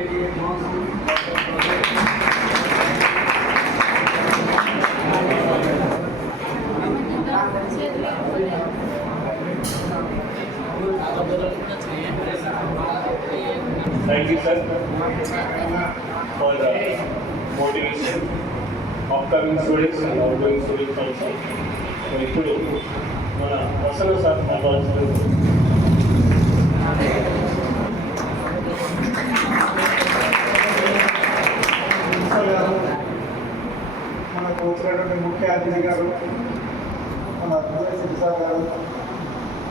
Thank you, sir, for the motivation. Upcoming students and outgoing students also. ఇప్పుడు మన వసన sir మనకు వచ్చినటువంటి ముఖ్య అతిథి గారు మన సిద్ధి సార్ గారు,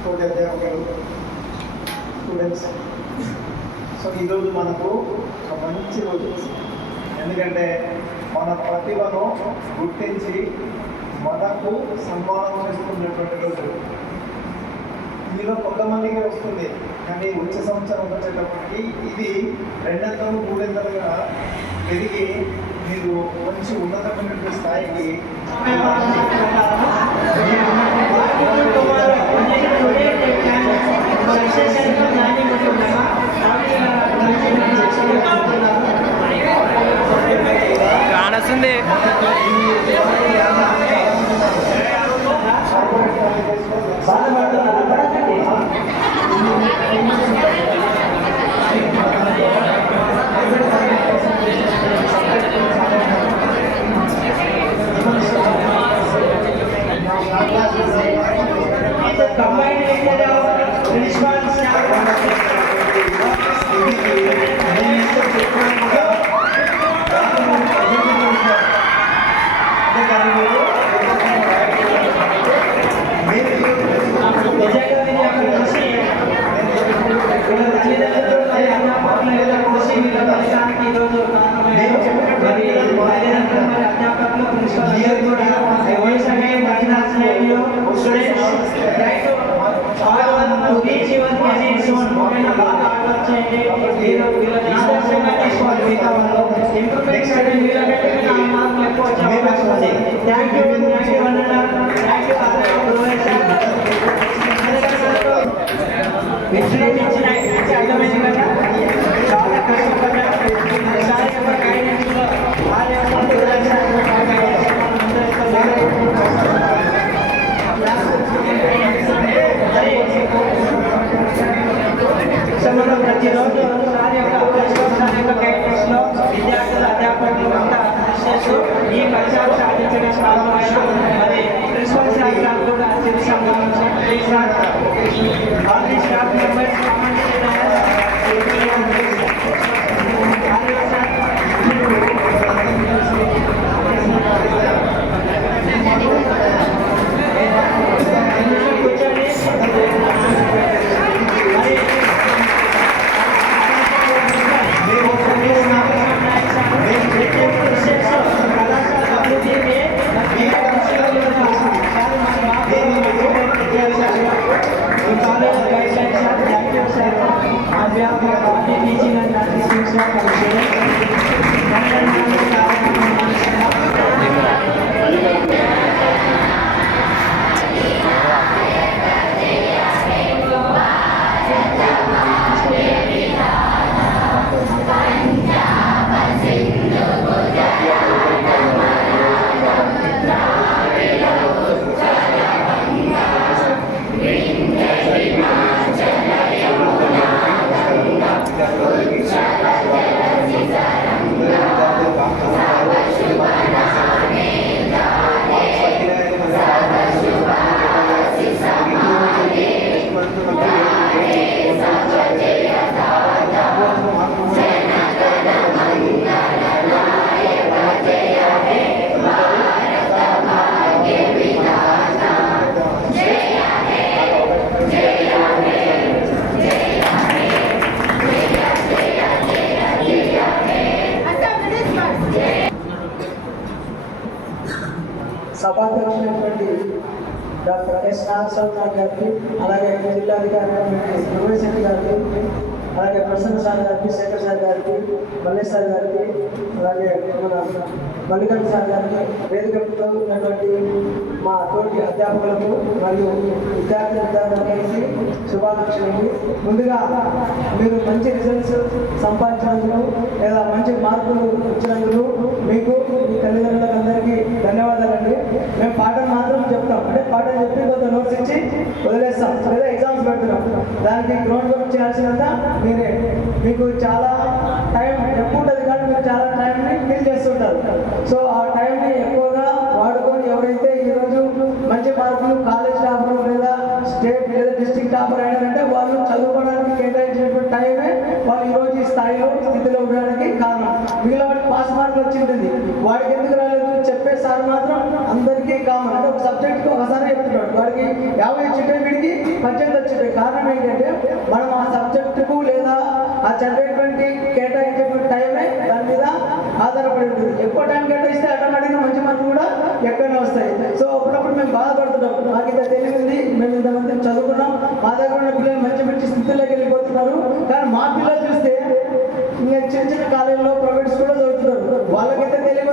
తోటి అధ్యాపకులు, స్టూడెంట్స్. సో ఈరోజు మనకు ఒక మంచి రోజు. ఎందుకంటే మన ప్రతిభను గుర్తించి మనకు సన్మానం చేస్తున్నటువంటి రోజు. ఇందులో కొంతమందికి వస్తుంది, కానీ వచ్చే సంవత్సరం వచ్చేటప్పటికి ఇది 200-300గా పెరిగి మీరు మంచి ఉన్నతమైనటువంటి స్థాయికి కానొస్తుంది. ప్రతిరోజు సార్ యొక్క గైడెన్స్లో విద్యార్థులు అధ్యాపకులు అంతా చేస్తూ ఈ ఫలితాలు సాధించడం కారణమైన మరి ప్రిన్సిపల్ సార్ గారు కూడా చిరు సంఘం sir all the staff members సభాధ్యక్షులైనటువంటి డాక్టర్ ఎస్ నాగస్వామి గారికి, అలాగే జిల్లాధికారి యునివర్సిటీ గారికి, అలాగే ప్రసన్న సార్ గారికి, శేఖర్ సార్ గారికి, మల్లేష్ సార్ గారికి, అలాగే మన మల్లికార్జున సార్ గారికి, వేదికతో ఉన్నటువంటి మా తోటి అధ్యాపకులకు మరియు విద్యార్థులందరికీ శుభాకాంక్షలు. ముందుగా మీరు మంచి రిజల్ట్స్ సంపాదించినందుకు మార్కులు ఇచ్చినందుకు మీకు మీ తల్లిదండ్రులకు అందరికీ ధన్యవాదాలండి. మేము పాఠం మాత్రం చెప్తాం, అంటే పాఠం చెప్పి కొంత నోట్స్ ఇచ్చి వదిలేస్తాం, లేదా ఎగ్జామ్స్ పెడుతున్నాం. దానికి గ్రౌండ్ వర్క్ చేయాల్సినంత మీరే. మీకు చాలా టైం ఎక్కువ ఉంటుంది కానీ మీరు చాలా టైంని ఫిల్ చేస్తుంటారు. సో ఆ టైంని ఎక్కువగా వాడుకొని ఎవరైతే ఈరోజు మంచి మార్కులు కాలేజ్ టాపర్ లేదా స్టేట్ లేదా డిస్ట్రిక్ట్ టాపర్ అయినారంటే వాళ్ళు చదువుకోవడానికి కేటాయించినటువంటి టైమే వాళ్ళు ఈరోజు ఈ స్థాయిలో స్థితిలో ఉండడానికి కారణం. వీళ్ళ వాడికి పాస్ మార్కులు వచ్చి ఉంటుంది, వాడికి ఎందుకు రాలేదు చెప్పే సార్ మాత్రం అందరికీ కామన్. అంటే ఒక సబ్జెక్ట్కి ఒకసారి చెప్తున్నాడు, వాడికి 50 వచ్చింటే వీడికి 18 వచ్చింటాయి. కారణం ఏంటంటే మనం ఆ సబ్జెక్టుకు లేదా ఆ చదివేటువంటి కేటాయించేటువంటి టైమే దాని మీద ఆధారపడి ఉంటుంది. ఎక్కువ టైం కేటాయిస్తే ఆటోమేటిక్గా మంచి మార్కులు కూడా ఎక్కడనే వస్తాయి. సో అప్పుడప్పుడు మేము బాధపడుతున్నాం, మాకు ఇంత తెలిసింది, మేము ఇంతమంది చదువుకున్నాం, మా దగ్గర ఉన్న పిల్లలు మంచి మంచి స్థితిలోకి వెళ్ళిపోతున్నారు. కానీ మా పిల్లలు చూస్తే ఇంకా చిన్న చిన్న కాలేజీలో ప్రైవేట్ స్కూల్లో చదువుతున్నారు, వాళ్ళకైతే తెలియదు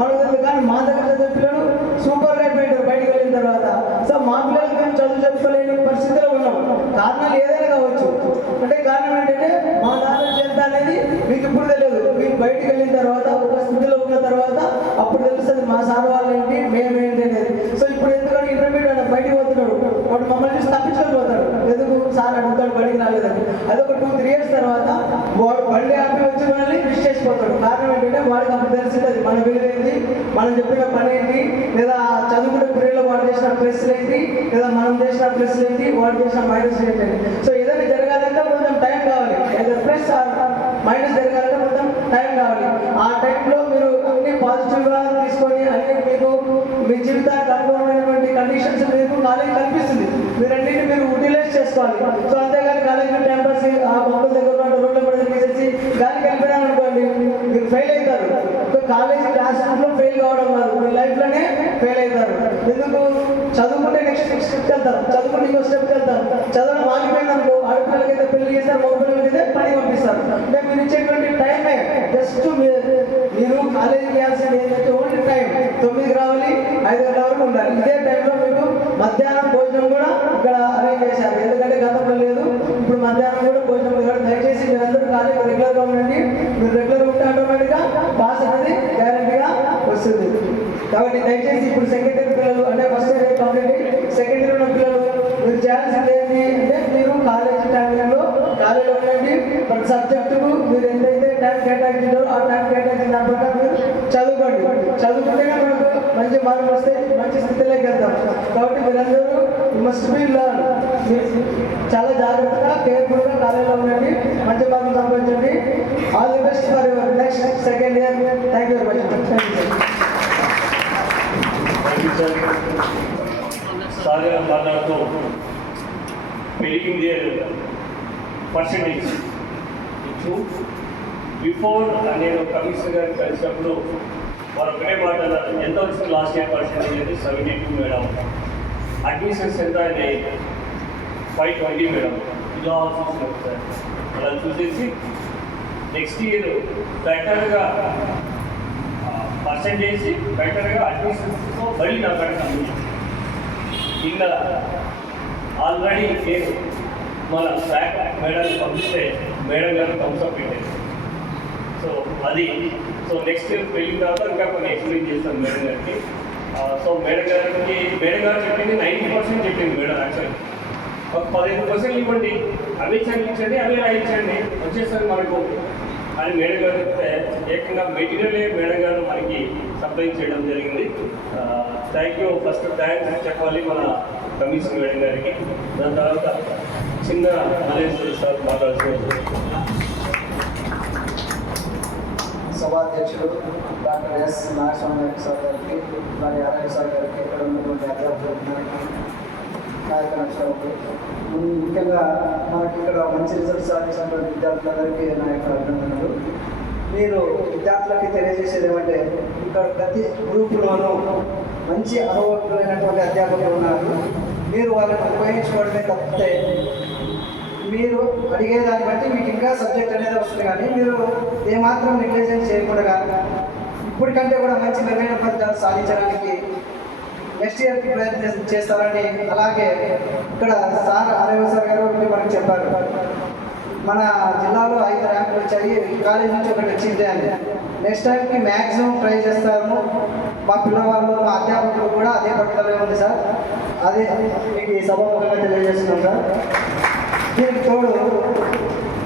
మనకు తెలియదు. కానీ మా దగ్గర చదివే పిల్లలు సూపర్గా అయిపోయింటారు బయటకు వెళ్ళిన తర్వాత. సో మా పిల్లలకి మేము చదువు చెప్పుకోలేని పరిస్థితిలో ఉన్నాం. కారణాలు ఏదైనా కావచ్చు, అంటే కారణం ఏంటంటే మా నాలెడ్జ్ ఎంత అనేది మీకు ఇప్పుడు తెలియదు. మీకు బయటకు వెళ్ళిన తర్వాత ఒక స్థితిలో ఉన్న తర్వాత అప్పుడు తెలుస్తుంది మా సార్ వాళ్ళు ఏంటి మేమేంటి అనేది. సో ఇప్పుడు ఎందుకంటే ఇంటర్మీడియట్ అని బయటకు పోతున్నాడు, వాడు మమ్మల్ని చూసి తప్పించుకొని పోతాడు, ఎందుకు సార్ అడుగుతాడు బడికి రాలేదని. అదొక 2-3 years తర్వాత వాడు బండి ఆపి వచ్చి మనల్ని మిస్ చేసిపోతాడు. కారణం ఏంటంటే వాడికి అప్పుడు తెలిసింది మన విలువ ఏంటి, మనం చెప్పిన పని ఏంటి, లేదా చదువుకునే పీరియడ్లో వాడు చేసిన ప్లస్లు ఏంటి, లేదా మనం చేసిన ప్లస్లు ఏంటి, వాడు చేసిన మైనస్ ఏంటి. సో ఏదైనా జరగాలంటే కొంచెం టైం కావాలి, ఏదైనా ప్లస్ మైనస్ జరగాలంటే కొంచెం టైం కావాలి. ఆ టైంలో మీరు అన్ని పాజిటివ్గా తీసుకొని అన్ని మీకు మీ జీవితానికి అనుకూలమైనటువంటి కండిషన్స్ మీకు కాలేజ్ కనిపిస్తుంది, మీరన్నింటినీ మీరు యూటిలైజ్ చేసుకోవాలి. సో అంతేగాని కాలేజ్ టైం పాస్ ఆ మొక్కల దగ్గర రోడ్ల పడి తీసేసి దానికి వెళ్ళిపోయాను అనుకోండి, మీరు ఫెయిల్ అవుతారు. కాలేజ్ క్లాస్ రూమ్లో ఫెయిల్ కావడం కాదు, మీ లైఫ్లోనే ఫెయిల్ అవుతారు. ఎందుకు చదువుకుంటే నెక్స్ట్ స్టెప్కి వెళ్తాం, చదువుకుంటే ఇంకో స్టెప్కి వెళ్తాం. చదవడం ఆగిపోయింది అనుకో, ఆడపిల్లలకైతే పెళ్లి చేస్తారు, మగ పిల్లలకైతే పని పంపిస్తారు. అంటే మీరు ఇచ్చేటువంటి టైమే జస్ట్ మీరు కాలేజీ చేయాల్సింది ఏంటంటే ఓన్లీ టైం. 9కి రావాలి, 5 గంటల వరకు ఉండాలి. ఇదే టైంలో మీకు మధ్యాహ్నం భోజనం కూడా ఇక్కడ అరేంజ్ చేశారు, ఎందుకంటే గతంలో లేదు, ఇప్పుడు మధ్యాహ్నం కూడా భోజనం ఉంది. దయచేసి మీరందరూ కాలేజీ రెగ్యులర్గా ఉండండి. మీరు రెగ్యులర్గా ఉంటే ఆటోమేటిక్గా పాస్ అనేది గ్యారంటీగా వస్తుంది. కాబట్టి దయచేసి ఇప్పుడు సెకండ్ ఇయర్ పిల్లలు అంటే first year complete second year ఉన్న పిల్లలు మీరు చేయాల్సింది ఏంటి అంటే మీరు కాలేజీ టైంలో కాలేజీలో ఉండండి. ప్రతి సబ్జెక్టుకు మీరు ఎంతైతే టైం కేటాయించారో ఆ టైం కేటాయించిన దాని ప్రకారం మీరు చదువుకోండి. చదువుకుంటేనే మనకు మంచి మార్కులు వస్తే మంచి స్థితిలోకి వెళ్తాం. కాబట్టి మీరందరూ మస్ట్ బి లర్న్. చాలా జాగ్రత్తగా కేర్ఫుల్గా కాలేజీలో ఉండండి, మంచి మార్కులు సంపాదించండి. All the best for your next second year. Thank you very much. Thank you sir. Sir గారు మాట్లాడుతూ పెరిగింది పర్సెంటేజ్ ఇచ్చు బిఫోర్ నేను కమిషనర్ గారిని కలిసినప్పుడు వారు ఒకటే మాట అన్నారు, ఎంత వచ్చింది లాస్ట్ ఇయర్ పర్సెంటేజ్ అంటే 72 మేడం, అడ్మిషన్స్ ఎంత అంటే 520 మేడం. ఇలా చూసినాం సార్, అలా చూసేసి నెక్స్ట్ ఇయర్ బెటర్గా పర్సెంటేజ్ బెటర్గా అడ్మిషన్స్తో మళ్ళీ నా కడతాను. ఇంకా ఆల్రెడీ నేను మన బ్యాక్ మేడానికి పంపిస్తే మేడం గారు థమ్స్అప్ పెట్టారు. సో అది సో నెక్స్ట్ వెళ్ళిన తర్వాత ఇంకా కొన్ని ఎక్స్ప్లెయిన్ చేస్తాను మేడం గారికి. సో మేడం గారు చెప్పింది 90% చెప్పింది మేడం. యాక్చువల్లీ ఒక 15% ఇవ్వండి, అవి చదివించండి, అవి రాయించండి వచ్చేసరికి మనకు అని మేడం గారు చెప్తే ఏకంగా మెటీరియలే మేడం గారు మనకి సప్లై చేయడం జరిగింది. Thank you. ఫస్ట్ థ్యాంక్స్ చెప్పాలి మన కమిషనర్ మేడం గారికి. దాని తర్వాత చిన్న మలేశ్వరి సార్ మాట్లాడుతున్నారు. సభాధ్యక్షుడు డాక్టర్ ఎస్ నాగస్వామి సార్ గారికి, అలాగే ఆర్ఐ సార్ గారికి, ఇక్కడ ఉన్నటువంటి అధ్యాపకులకి, నాయక నక్షత్రాలకు, ముఖ్యంగా మనకి ఇక్కడ మంచి రిజల్ట్ సాధించినటువంటి విద్యార్థులందరికీ నా యొక్క అభినందనలు. మీరు విద్యార్థులకి తెలియజేసేది ఏమంటే ఇక్కడ ప్రతి గ్రూపులోనూ మంచి అనుభవజ్ఞులైనటువంటి అధ్యాపకులు ఉన్నారు. మీరు వాళ్ళని ఉపయోగించుకోవడమే తప్పితే మీరు అడిగేదాన్ని బట్టి మీకు ఇంకా సబ్జెక్ట్ అనేది వస్తుంది. కానీ మీరు ఏమాత్రం నెగ్లిజెన్స్ చేయకుండా ఇప్పటికంటే కూడా మంచి మెరుగైన ఫలితాలు సాధించడానికి నెక్స్ట్ ఇయర్కి ప్రయత్నం చేస్తారని, అలాగే ఇక్కడ సార్ ఆర్ఐ సార్ గారు మనకు చెప్పారు, మన జిల్లాలో 5 ర్యాంకులు వచ్చాయి, కాలేజ్ నుంచి ఒకటి వచ్చింది అని. నెక్స్ట్ టైంకి మ్యాక్సిమం ట్రై చేస్తాము. మా పిల్లవాళ్ళు మా అధ్యాపకులు కూడా అదే పట్టుదలే ఉంది సార్. అదే మీకు ఈ సభాముఖంగా తెలియజేస్తున్నాం సార్. దీనికి తోడు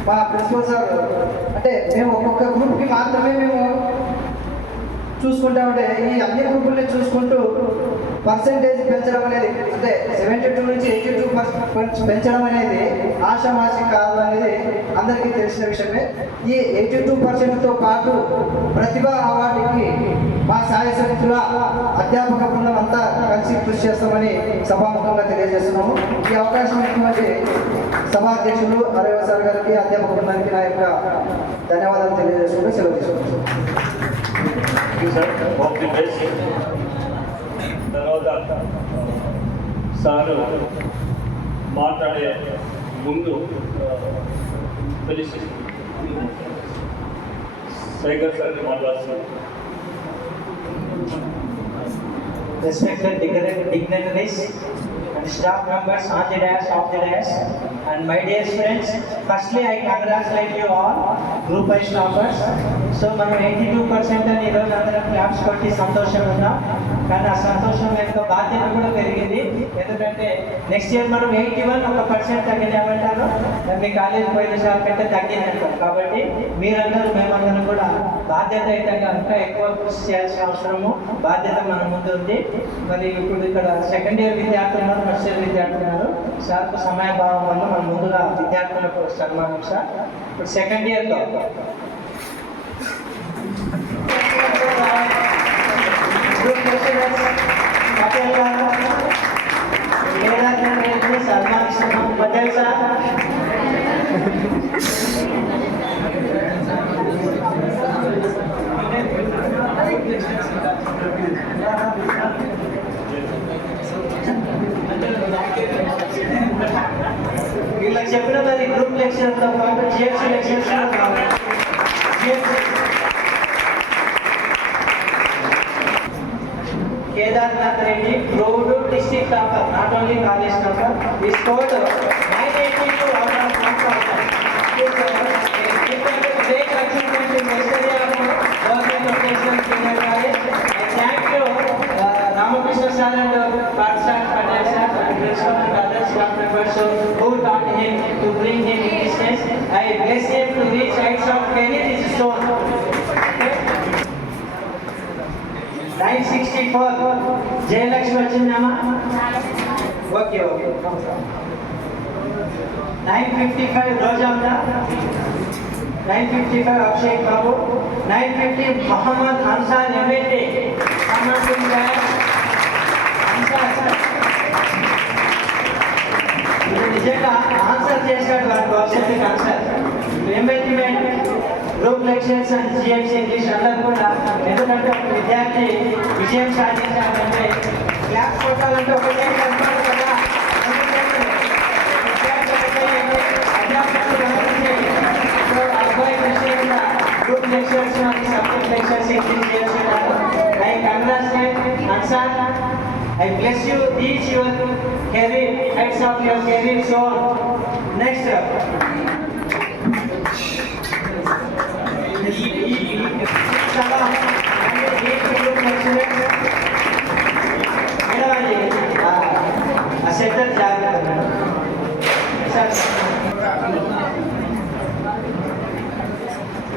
మా ప్రిన్సిపల్ సార్ అంటే మేము ఒక్కొక్క గ్రూప్కి మాత్రమే మేము చూసుకుంటా ఉంటే ఈ అన్ని గ్రూపుల్ని చూసుకుంటూ పర్సెంటేజ్ పెంచడం అనేది అంటే 72 నుంచి 82% పెంచడం అనేది ఆషామాషి కాదు అనేది అందరికీ తెలిసిన విషయమే. ఈ 82%తో పాటు ప్రతిభా అవార్డుకి మా సాయశక్తుల అధ్యాపక బృందం అంతా కలిసి కృషి చేస్తామని సభాముఖంగా తెలియజేస్తున్నాము. ఈ అవకాశం ఇచ్చినటువంటి సభాధ్యక్షులు అరవ సార్ గారికి అధ్యాపక బృందానికి నా యొక్క ధన్యవాదాలు తెలియజేసుకుంటూ సెలవు తీసుకుంటాం. Sir of the best. తర్వాత సారు మాట్లాడే ముందు తెలిసి శేఖర్ సార్ని మాట్లాడుతున్నాను. Respected dignitaries and staff members on the dais, off the dais, and my dear friends, firstly I congratulate you all, group wise toppers. So మనం 82% అని ఈరోజు అందరం క్లాప్స్ కొట్టి సంతోషంగా ఉన్నాం. కానీ ఆ సంతోషం యొక్క బాధ్యత కూడా పెరిగింది. ఎందుకంటే నెక్స్ట్ ఇయర్ మనం 81% తగ్గినామంటారు, మీ కాలేజీ పోయిన సార్ కంటే తగ్గిందంటారు. కాబట్టి మీరందరూ మేమందరం కూడా బాధ్యతయుతంగా ఇంకా ఎక్కువ కృషి చేయాల్సిన అవసరము బాధ్యత మన ముందు ఉంది. మరి ఇప్పుడు ఇక్కడ సెకండ్ ఇయర్ విద్యార్థులు ఉన్నారు, ఫస్ట్ ఇయర్ విద్యార్థులు ఉన్నారు. సార్కు సమయభావం వల్ల మనం ముందుగా విద్యార్థులకు సన్మానం సార్. ఇప్పుడు సెకండ్ ఇయర్లో సన్మానిస్తున్నాం. పటేల్ సార్ వీళ్ళకి చెప్పిన మరి గ్రూప్ లెక్చర్తో పాటు GFC lectures Kedarnath Reddy, proud district topper, not only college topper. He scored 982 out of 1,000. It is a great achievement in the history of government education senior college. I thank you, Ramakrishna sir and Parsha Patel sir and principal and other staff members who taught him to bring him in this stage. I bless him to reach heights of career is shown. 964 Jayalakshmi వచ్చిందమ్మా. Okay 955 రోజాందా, 955 Abhishek Babu, 950 Mohammed Ansar MLA. నిజంగా answer చేశాడు వారి భవిష్యత్తుకి answer. ఎంబెట్మెంట్ group lecturers and GMC English అందరూ కూడా, ఎందుకంటే ఒక విద్యార్థి విజయం సాధించాలంటే క్లాస్ కొట్టాలంటే ఒకటే కనపడదు కదా. అబ్బాయి విషయంగా గ్రూప్ లెక్చర్స్ మరియు సబ్జెక్ట్ లెక్చర్స్ ఇంగ్లీష్ చేస్తున్నారు. I congratulate Ansar. I bless you, teach your career, heights of your career. So next centre జాగ్రత్త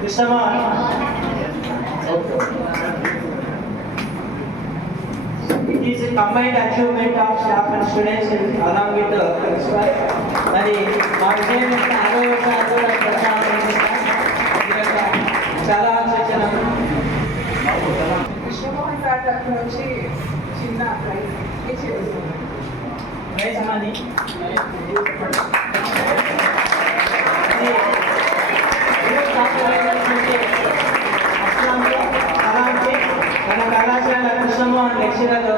కృష్ణమా. It is a combined achievement of staff and students along with the principal. మరి మా విజయం చాలా ఆలోచన. Krishnamohan sir తరఫు నుంచి చిన్న ప్రైజ్ మనీ మన కళాశాల కృష్ణమోహన్ లెక్చరర్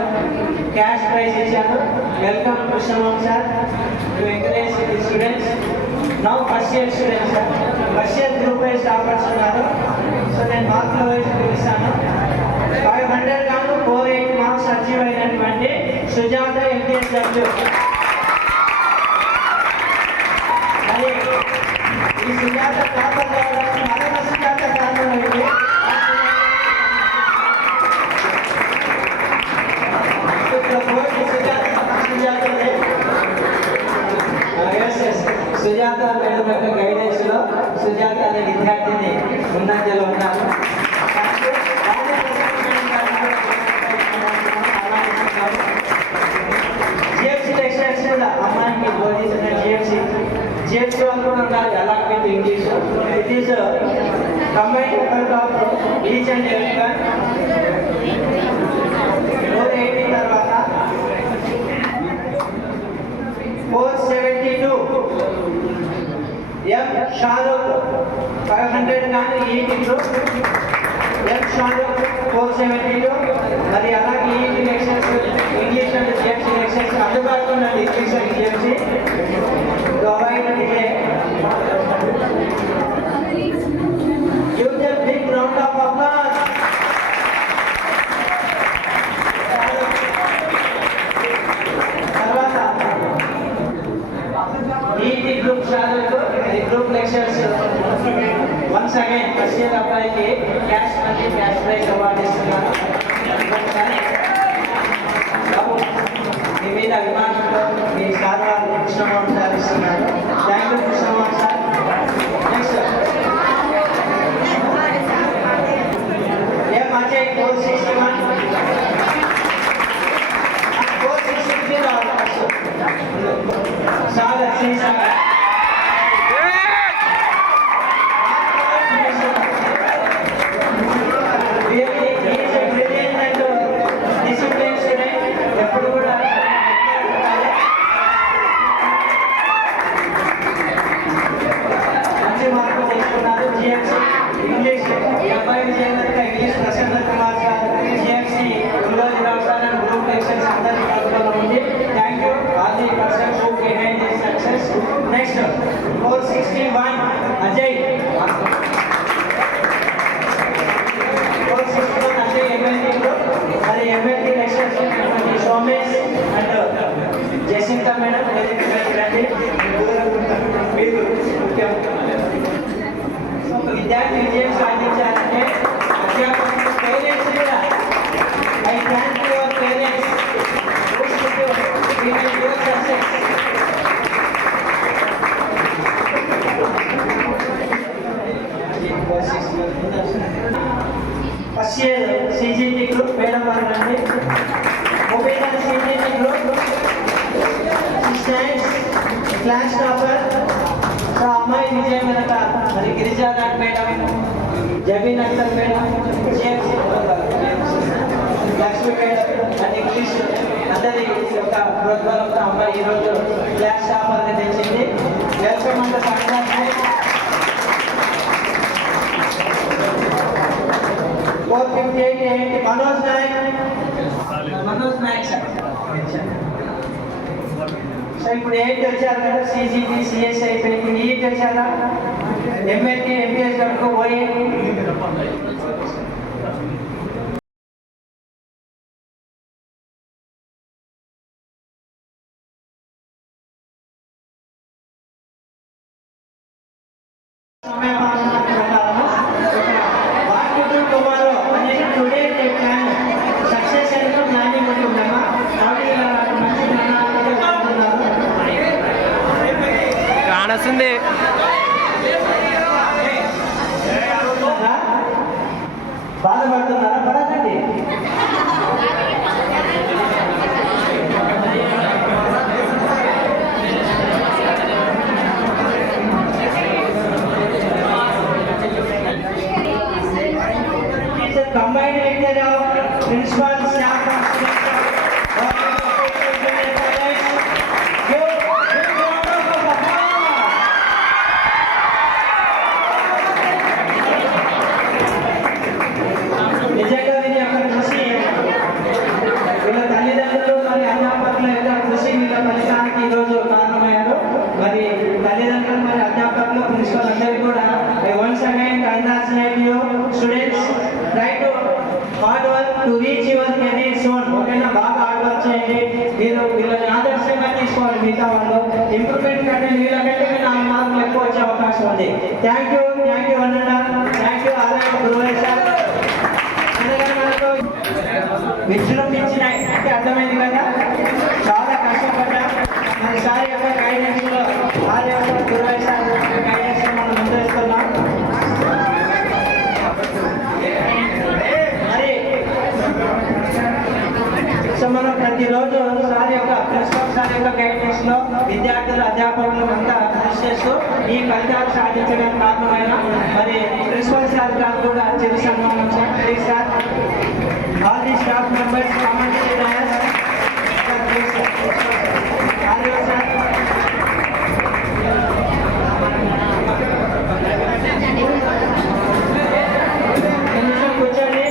క్యాష్ ప్రైజ్ ఇచ్చారు. Welcome Krishnamohan sir. To encourage the students. Now first year students sir, first year group wise toppers ఉన్నారు. సో నేను మార్కుల వైజ్ పిలుస్తాను. 500 కాదు 48 మార్క్స్ అచీవ్ అయినటువంటి సుజాత ఎంటీఎస్డబ్ల్యూ. మరి ఈ సుజాత టాపర్ కావడానికి మరణ సుజాత కారణమైంది. సుజాత మేడం యొక్క గైడెన్స్ లో సుజాత అనే విద్యార్థిని ముందంజలో ఉన్నారు. జిఎఫ్సి టెక్స్టైల్స్ అమ్మాయికి బోధించిన జిఎఫ్సి వాళ్ళు కూడా ఉండాలి. అలాగే with English it is combined effort of each and every one. 480 తర్వాత 472 ఎం షారూక్ 500 కానీ ఈటీ గ్రూప్ ఎం షారూక్ 472. మరి అలాగే ET lecturers English and GFC lecturers అందుబాటులో ఉన్నది. English and GFC Give them big round of applause. తర్వాత ET group Shahrukh group lecturers once again first year అబ్బాయికి cash money cash prize award ఇస్తున్నారు. మీ మీద అభిమానంతో మీ సార్ వారు కృష్ణమోహన్ సార్ ఇస్తున్నారు. Thank you Krishnamohan sir. Next ఏం అజయ్ 461 463 సాగర్ శ్రీసాగర్ ఎప్పుడు కూడా మంచి మార్కులు తీసుకున్నారు. జిఎఫ్సి ఇంగ్లీష్ అబ్బాయి Vijayanagar English Prasanna Kumar sir, GFC Rao sir and group lecturers అందరి కలుపులో ఉంది. Thank you all the persons who behind this success. Next 461 Ajay 461 Ajay MLT group. మరి MLT lecturers Somesh and Jacintha madam రండి. మీరు ముఖ్యం విద్యార్థి విజయం సాధించాలంటే అధ్యాపకులు పేరెంట్స్ కూడా I thank your parents success. First year CGT group madam వారు రండి. Mobile CGT group class topper అమ్మాయి విజయం వెనక మరి Girijanath madam, Jabeen Akhtar madam, Lakshmi madam and English అందరి యొక్క ప్రోత్సాహంతో అమ్మాయి ఈరోజు క్లాస్ టాపర్ని తెచ్చింది. వెల్కమ్ అంత సంక్రాంతి. 458 మనోజ్ నాయక్ సార్. సో ఇప్పుడు ఏంటి వచ్చారు కదా, సిజిటి సిఎస్ అయిపోయింది. ఏంటి వచ్చారా ఎంఎల్టీ ఎంపీఎస్ వరకు పోయి కానొస్తుంది. బాధపడుతున్నారా? పడకండి. combined lecture of principal staff of నిజంగా వీరి యొక్క కృషి వీళ్ళ తల్లిదండ్రులు మరి అధ్యాపకుల యొక్క కృషి వీళ్ళ ఫలితానికి ఈరోజు కారణమయ్యారు. మరి తల్లిదండ్రులు మరి అధ్యాపకులు ప్రిన్సిపల్ అందరికీ కూడా once again congratulate you students. Try to hard work to reach your career soon. ఓకేనా? బాగా హార్డ్ వర్క్ చేయండి. మీరు వీళ్ళని ఆదర్శంగా తీసుకోవాలి. మిగతా వాళ్ళు ఇంప్రూవ్మెంట్ కంటే వీళ్ళకంటే 4 మార్కులు ఎక్కువ వచ్చే అవకాశం ఉంది. ఉంది. థ్యాంక్ యూ అన్న, థ్యాంక్ యూ అలాగే గురువేశ. అందుకని మనకు విజృంభించిన అంటే అర్థమైంది కదా, చాలా కష్టపడ్డా మరి సార్ యొక్క గైడెన్స్ లో వారి యొక్క గురువేశ గైడెన్స్ లో మనం ముందు వెళ్తున్నాం. మరి సో మనం ప్రతిరోజు సార్ యొక్క ప్రిన్సిపల్ సార్ యొక్క గైడెన్స్ లో విద్యార్థులు అధ్యాపకులు అంతా కృషి చేస్తూ ఈ ఫలితాలు సాధించడానికి కారణమైన మరి ప్రిన్సిపల్ సార్ గారు కూడా చిరు సన్మానం sir. Please sir, all the staff members కమెంట్ కూర్చోండి.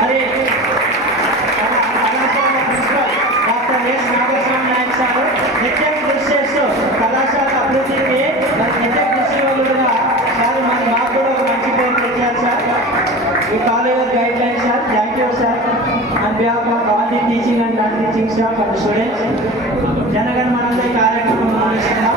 మరి కళాశాల principal doctor S Nagaswamy Naik sir నిత్యం కృషి చేస్తూ కళాశాల అభివృద్ధికి మరి నిత్య కృషి వల్ల సార్ మరి మాకు కూడా ఒక మంచి పేరు తెచ్చారు sir. We follow your guidelines, sir. Thank you, sir. On behalf of all the teaching and non-teaching staff and students, Jana Gana Mana కార్యక్రమం నిర్వహిస్తున్నాం.